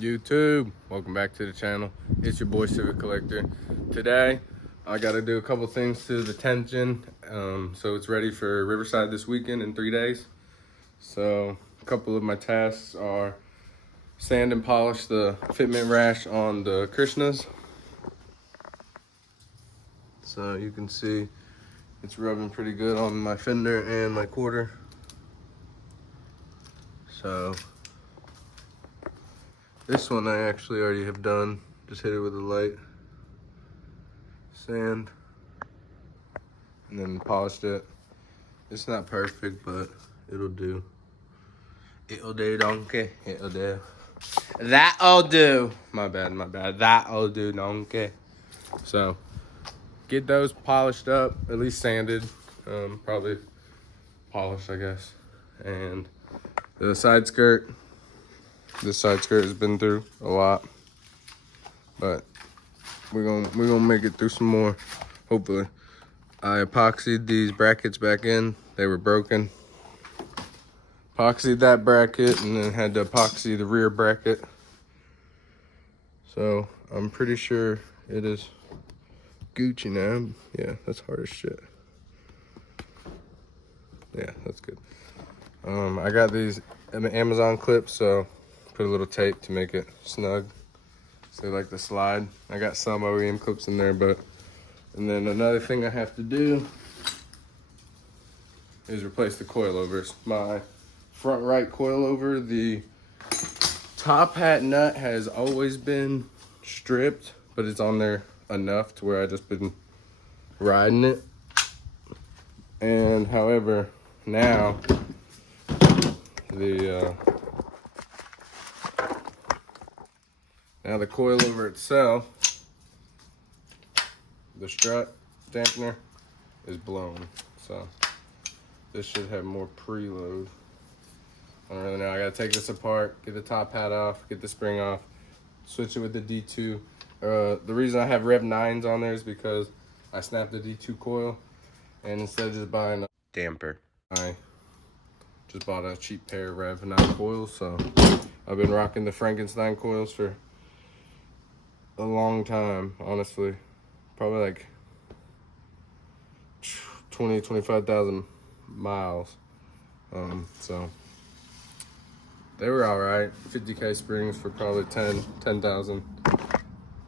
YouTube, welcome back to the channel. It's your boy Civic Collector. Today I gotta do a couple things to the 10th gen, so it's ready for Riverside this weekend in 3 days. So a couple of my tasks are sand and polish the fitment rash on the Krishnas. So you can see it's rubbing pretty good on my fender and my quarter. So this one I actually already have done. Just hit it with a light sand and then polished it. It's not perfect, but it'll do. It'll do, donkey. It'll do. That'll do. My bad. That'll do, donkey. So get those polished up, at least sanded. Probably polished, I guess. And the side skirt. This side skirt has been through a lot, but we're gonna make it through some more, hopefully. I epoxied these brackets back in. They were broken. Epoxied that bracket and then had to epoxy the rear bracket. So I'm pretty sure it is Gucci now. Yeah, that's hard as shit. Yeah, that's good. I got these Amazon clips, so put a little tape to make it snug, so they like to slide. I got some OEM clips in there, and then another thing I have to do is replace the coilovers. My front right coilover, the top hat nut has always been stripped, but it's on there enough to where I just been riding it. And however, now the coilover itself, the strut dampener is blown. So this should have more preload. I don't really know. I gotta take this apart, get the top hat off, get the spring off, switch it with the D2. The reason I have Rev 9s on there is because I snapped the D2 coil, and instead of just buying a damper, I just bought a cheap pair of Rev 9 coils. So I've been rocking the Frankenstein coils for a long time, honestly. Probably like 25,000 miles. So they were all right. 50K springs for probably 10,000.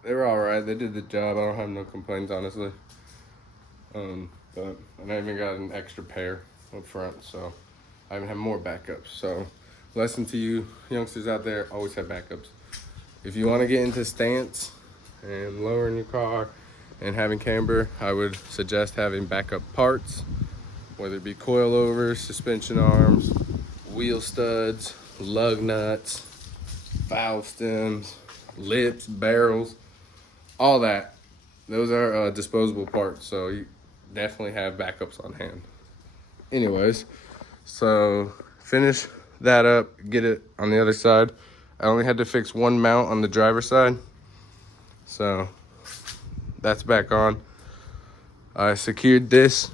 They were all right. They did the job. I don't have no complaints, honestly. But I even got an extra pair up front, so I even have more backups. So lesson to you youngsters out there, always have backups. If you want to get into stance and lowering your car and having camber, I would suggest having backup parts, whether it be coilovers, suspension arms, wheel studs, lug nuts, valve stems, lips, barrels, all that. Those are disposable parts, so you definitely have backups on hand. Anyways, so finish that up, get it on the other side. I only had to fix one mount on the driver's side, so that's back on. I secured this,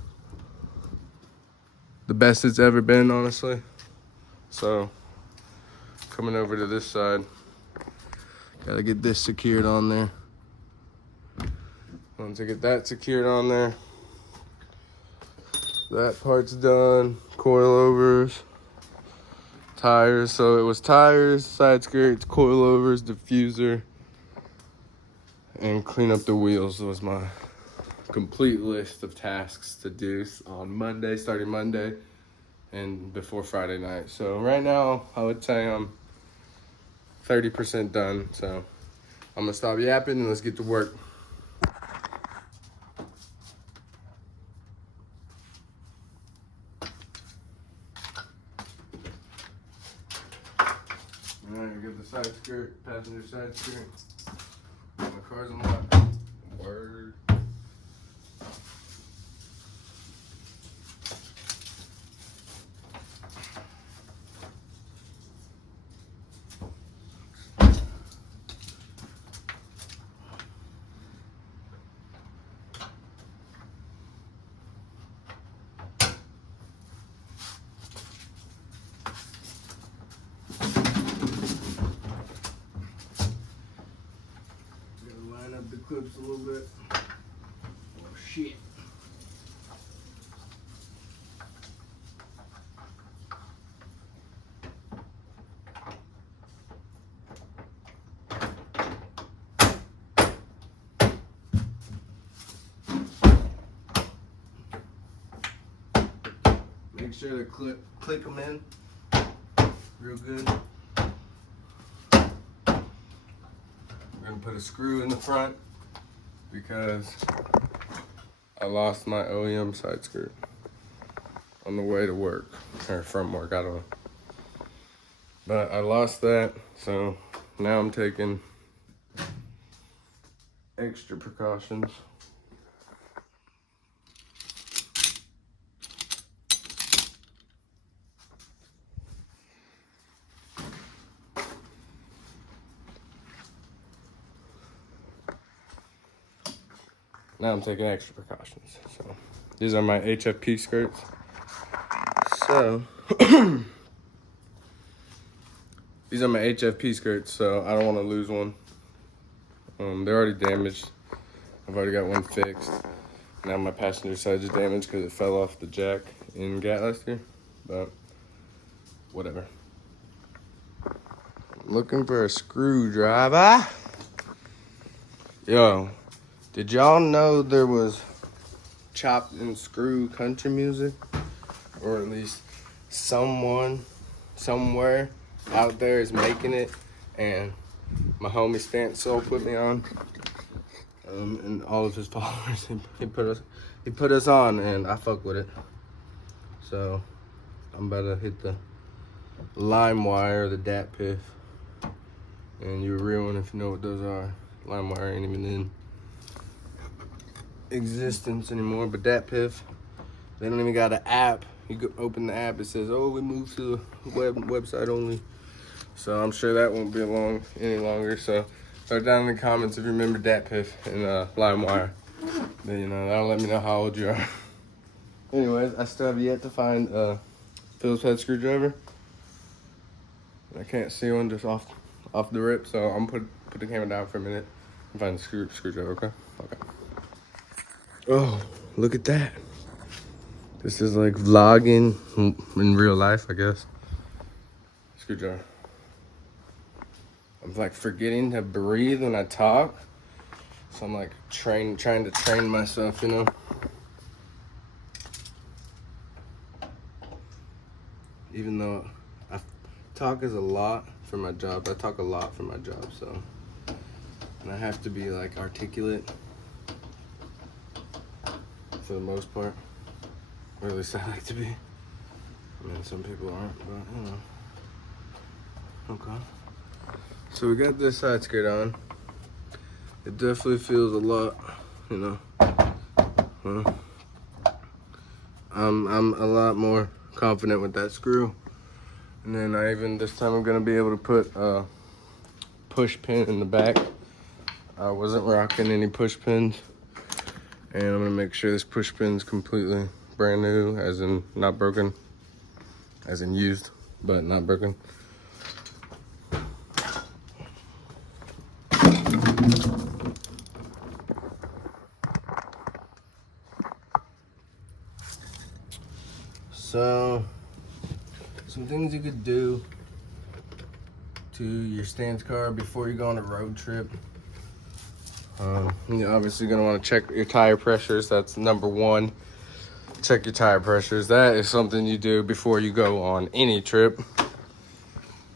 the best it's ever been, honestly. So coming over to this side, gotta get this secured on there. Once I get that secured on there, that part's done. Coilovers, tires. So it was tires, side skirts, coilovers, diffuser, and clean up the wheels. Was my complete list of tasks to do on Monday, starting Monday and before Friday night. So right now I would say I'm 30% done. So I'm gonna stop yapping and let's get to work. All right, get the side skirt, passenger side skirt. My car's unlocked. Word. a little bit. Oh shit. Make sure to click them in real good. We're gonna put a screw in the front because I lost my OEM side skirt on the way to work, or from work, I don't know. But I lost that, so now I'm taking extra precautions. Now I'm taking extra precautions. So these are my HFP skirts. So these are my HFP skirts, so I don't want to lose one. They're already damaged. I've already got one fixed. Now my passenger side is damaged because it fell off the jack in Gat last year. But whatever. Looking for a screwdriver. Yo, did y'all know there was chopped and screw country music? Or at least someone, somewhere out there is making it, and my homie Stant Soul put me on, and all of his followers, he put us on, and I fuck with it. So I'm about to hit the LimeWire, the Dat Piff, and you're a real one if you know what those are. LimeWire ain't even in existence anymore, but Dat Piff, they don't even got an app. You go open the app, it says, oh, we moved to the website only. So I'm sure that won't be any longer. So start down in the comments if you remember Dat Piff and LimeWire. Then, you know, that'll let me know how old you are. Anyways, I still have yet to find a Phillips head screwdriver. I can't see one just off the rip, so I'm put the camera down for a minute and find the screwdriver, okay? Okay. Oh, look at that. This is like vlogging in real life, I guess. Screwdriver. I'm like forgetting to breathe when I talk. So I'm like trying to train myself, you know? Even though I talk is a lot for my job. I talk a lot for my job, so. And I have to be like articulate for the most part. Or at least I like to be. I mean, some people aren't, but you know. Okay. So we got this side skirt on. It definitely feels a lot, you know. I'm a lot more confident with that screw. And then this time I'm gonna be able to put a push pin in the back. I wasn't rocking any push pins. And I'm gonna make sure this push pin's completely brand new, as in not broken, as in used, but not broken. So, some things you could do to your stance car before you go on a road trip. You're obviously gonna want to check your tire pressures. That's number one. Check your tire pressures. That is something you do before you go on any trip,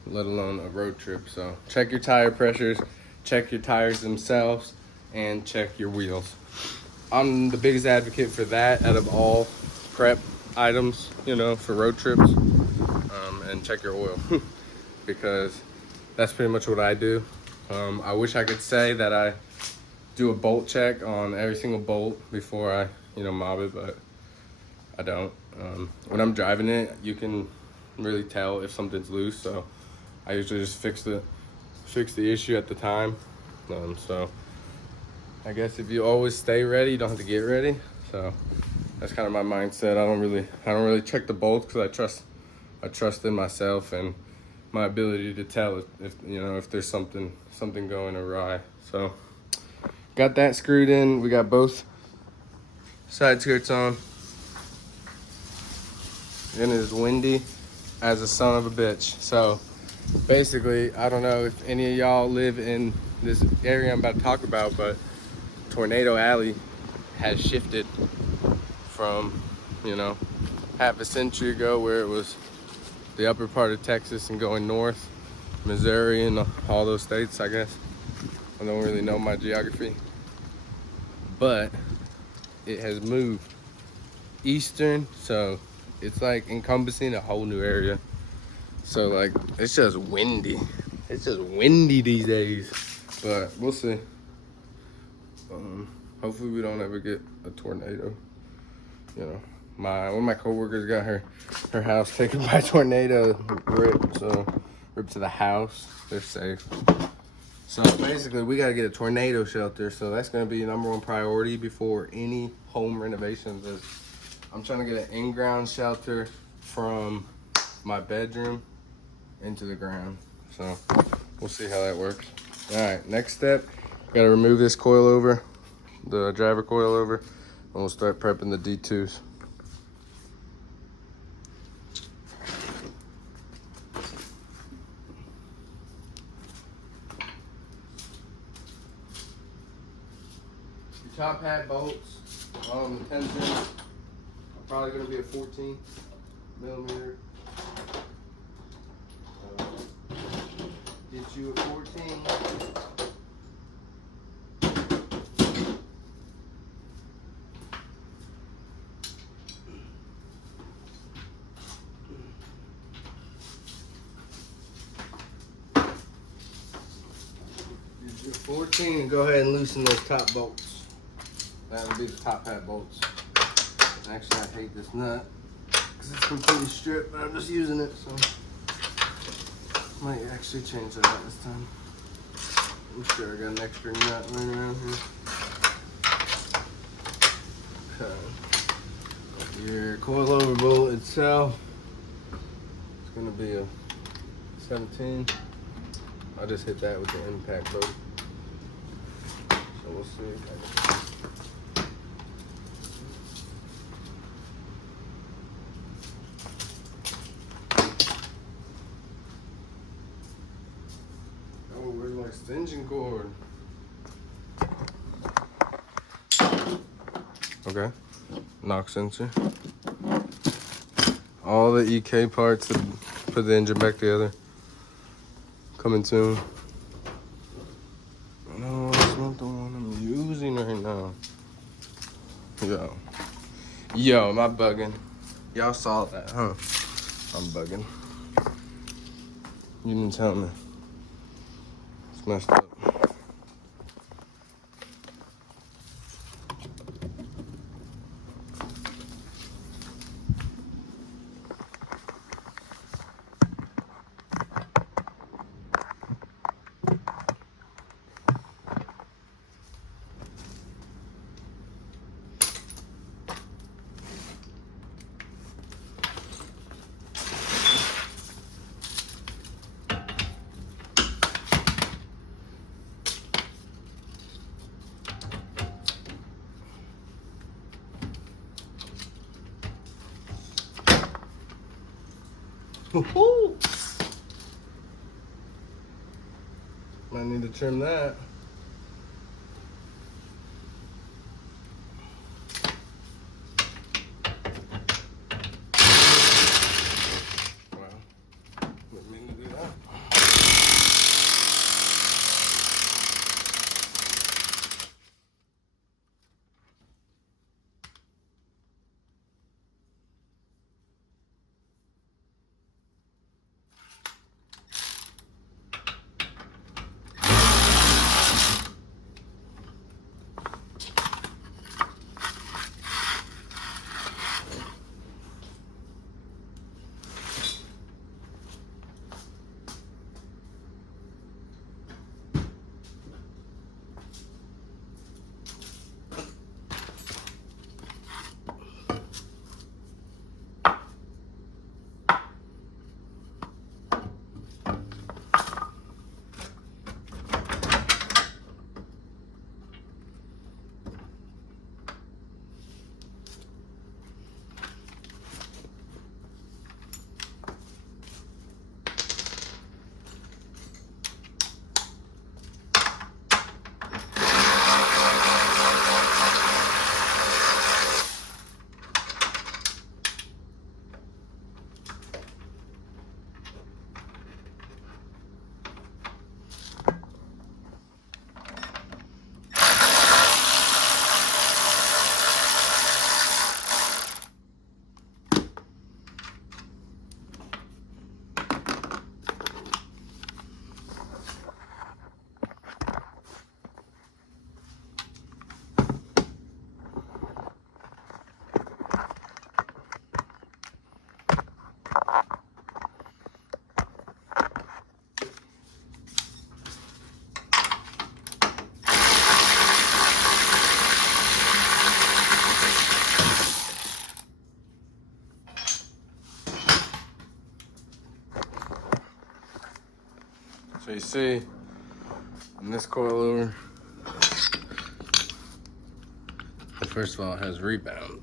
let alone a road trip. So check your tire pressures, check your tires themselves, and check your wheels. I'm the biggest advocate for that out of all prep items, you know, for road trips. And check your oil because that's pretty much what I do. I wish I could say that I do a bolt check on every single bolt before I, you know, mob it, but I don't. When I'm driving it, you can really tell if something's loose, so I usually just fix the issue at the time. So I guess if you always stay ready, you don't have to get ready. So that's kind of my mindset. I don't really check the bolts because I trust in myself and my ability to tell if you know if there's something going awry. So got that screwed in. We got both side skirts on. And it is windy as a son of a bitch. So basically, I don't know if any of y'all live in this area I'm about to talk about, but Tornado Alley has shifted from, you know, half a century ago where it was the upper part of Texas and going north, Missouri and all those states, I guess. I don't really know my geography, but it has moved eastern, so it's like encompassing a whole new area. So like, it's just windy. It's just windy these days, but we'll see. Hopefully we don't ever get a tornado. You know, one of my coworkers got her house taken by a tornado, ripped to the house. They're safe. So basically, we gotta get a tornado shelter. So that's gonna be number one priority before any home renovations. I'm trying to get an in-ground shelter from my bedroom into the ground. So we'll see how that works. All right, next step, gotta remove this coilover, the driver coilover, and we'll start prepping the D2s. Top hat bolts on the 10 pin are probably going to be a 14 millimeter. Get you a 14. Get you a 14 and go ahead and loosen those top bolts. That would be the top hat bolts. Actually, I hate this nut because it's completely stripped, but I'm just using it, so might actually change that out this time. I'm sure I got an extra nut laying around here. Okay. Your coilover bolt itself is going to be a 17. I'll just hit that with the impact bolt. So we'll see. Where's my extension cord? Okay, knock sensor. All the EK parts to put the engine back together. Coming soon. No, that's not the one I'm using right now. Yo, am I bugging? Y'all saw that, huh? I'm bugging. You didn't tell me. It's messed up. Woohoo! Might need to trim that. Wow. Didn't mean to do that. So you see, in this coilover, first of all, it has rebound.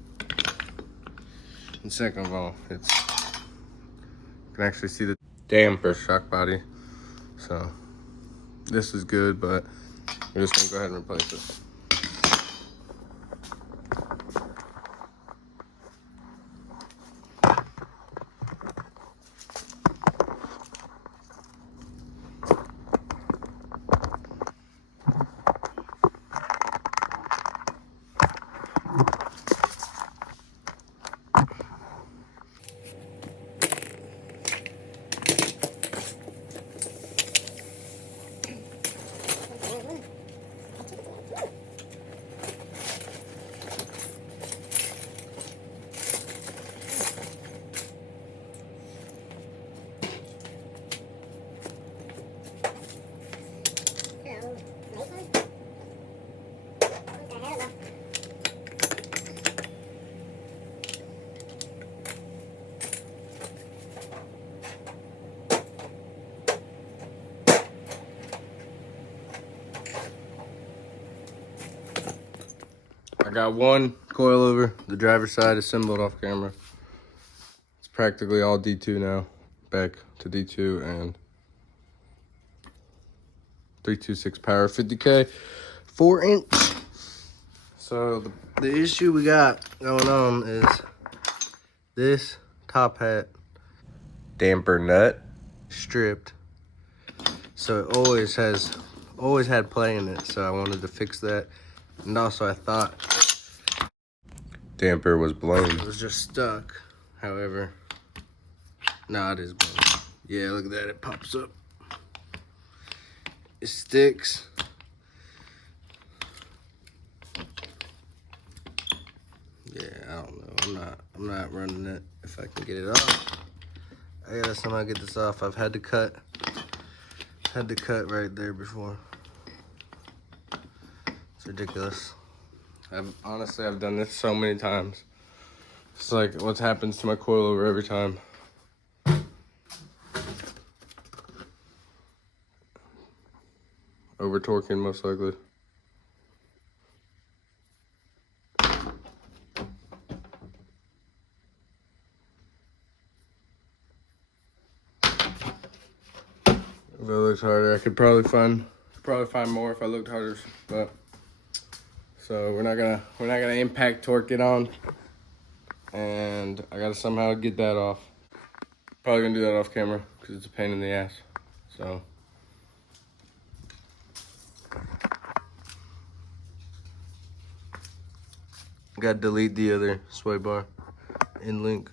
And second of all, you can actually see the damper shock body. So this is good, but we're just gonna go ahead and replace it. I got one coilover, the driver's side assembled off camera. It's practically all D2 now. Back to D2 and 326 power, 50K, 4-inch. So the issue we got going on is this top hat damper nut stripped. So it always had play in it. So I wanted to fix that. And also I thought damper was blown. It was just stuck. However, no, it is blown. Yeah, look at that, it pops up. It sticks. Yeah, I don't know. I'm not running it if I can get it off. I gotta somehow get this off. I've had to cut right there before. It's ridiculous. I've done this so many times. It's like what happens to my coilover every time. Over torquing most likely. If I looked harder, I could probably find more if I looked harder, but so we're not gonna impact torque it on, and I gotta somehow get that off. Probably gonna do that off camera because it's a pain in the ass. So gotta delete the other sway bar in link.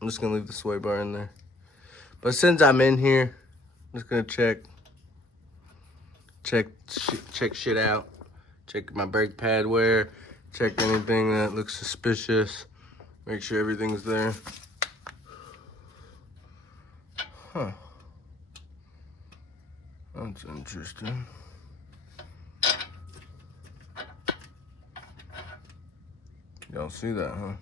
I'm just gonna leave the sway bar in there. But since I'm in here, I'm just gonna check shit out. Check my brake pad wear. Check anything that looks suspicious. Make sure everything's there. Huh. That's interesting. Y'all see that, huh?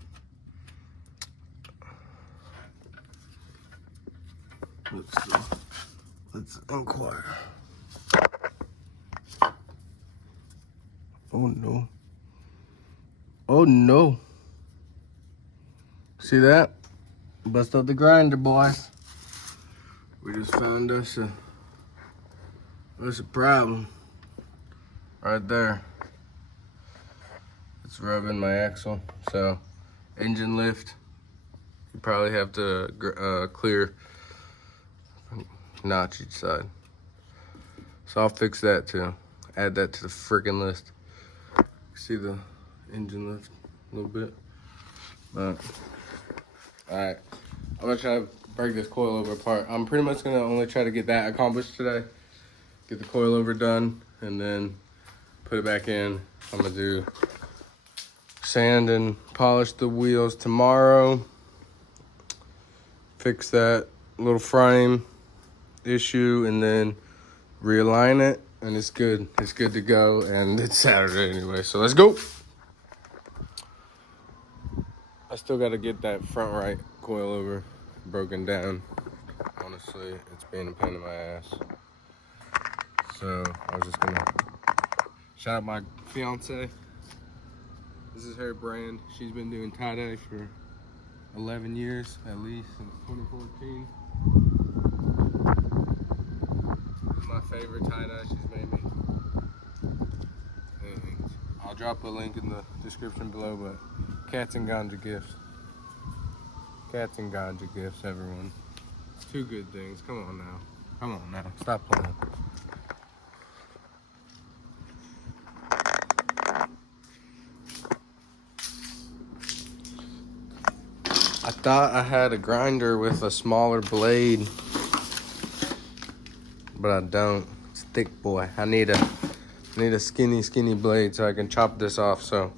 Let's inquire. Oh no. Oh no. See that? Bust up the grinder, boys. We just found us a problem. Right there. It's rubbing my axle. So, engine lift. You probably have to clear notch each side. So I'll fix that too. Add that to the freaking list. See the engine lift a little bit. But alright. I'm gonna try to break this coilover apart. I'm pretty much gonna only try to get that accomplished today. Get the coilover done and then put it back in. I'm gonna do sand and polish the wheels tomorrow. Fix that little frame issue and then realign it, and it's good. It's good to go, and it's Saturday anyway, so let's go. I still got to get that front right coilover broken down. Honestly, it's been a pain in my ass. So I was just gonna shout out my fiance. This is her brand. She's been doing tie-dye for 11 years at least, since 2014. This is my favorite tie-dye she's made me. And I'll drop a link in the description below, but cats and ganja gifts. Cats and ganja gifts, everyone. Two good things. Come on now. Come on now. Stop playing. I thought I had a grinder with a smaller blade, but I don't. It's thick, boy. I need a skinny blade so I can chop this off. So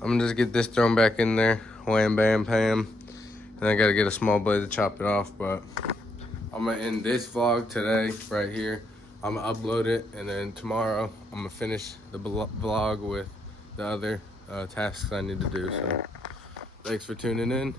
I'm gonna just get this thrown back in there. Wham, bam, pam. And I gotta get a small blade to chop it off. But I'm gonna end this vlog today right here. I'm gonna upload it, and then tomorrow I'm gonna finish the vlog with the other tasks I need to do. So thanks for tuning in.